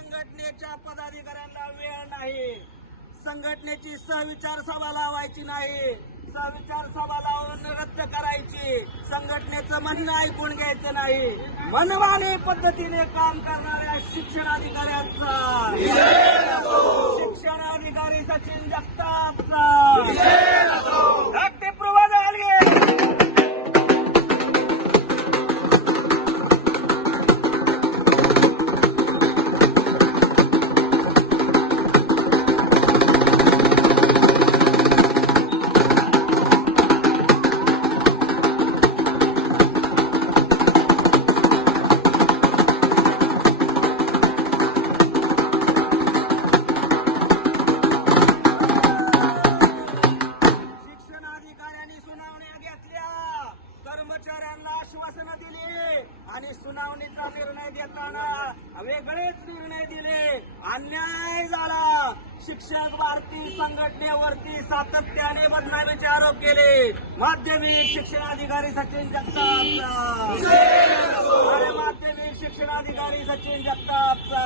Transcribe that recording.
संघटनेच्या पदाधिकाऱ्यांना वेळ नाही. संघटनेची सहविचार सभा लावायची नाही. सहविचार सभा लावून रद्द करायची. संघटनेचं म्हणणं ऐकून घ्यायचं नाही. मनमानी पद्धतीने काम करणाऱ्या शिक्षणाधिकाऱ्यांचा, शिक्षणाधिकारी सचिन जगतापचा ऍक्टिव्ह कर्मचाऱ्यांना आश्वासनं दिली आणि सुनावणीचा निर्णय देताना वेगळेच निर्णय दिले. अन्याय झाला. शिक्षक भारती संघटनेवरती सातत्याने बदनामीचे आरोप केले. माध्यमिक शिक्षणाधिकारी सचिन जगतापचा, माध्यमिक शिक्षणाधिकारी सचिन जगतापचा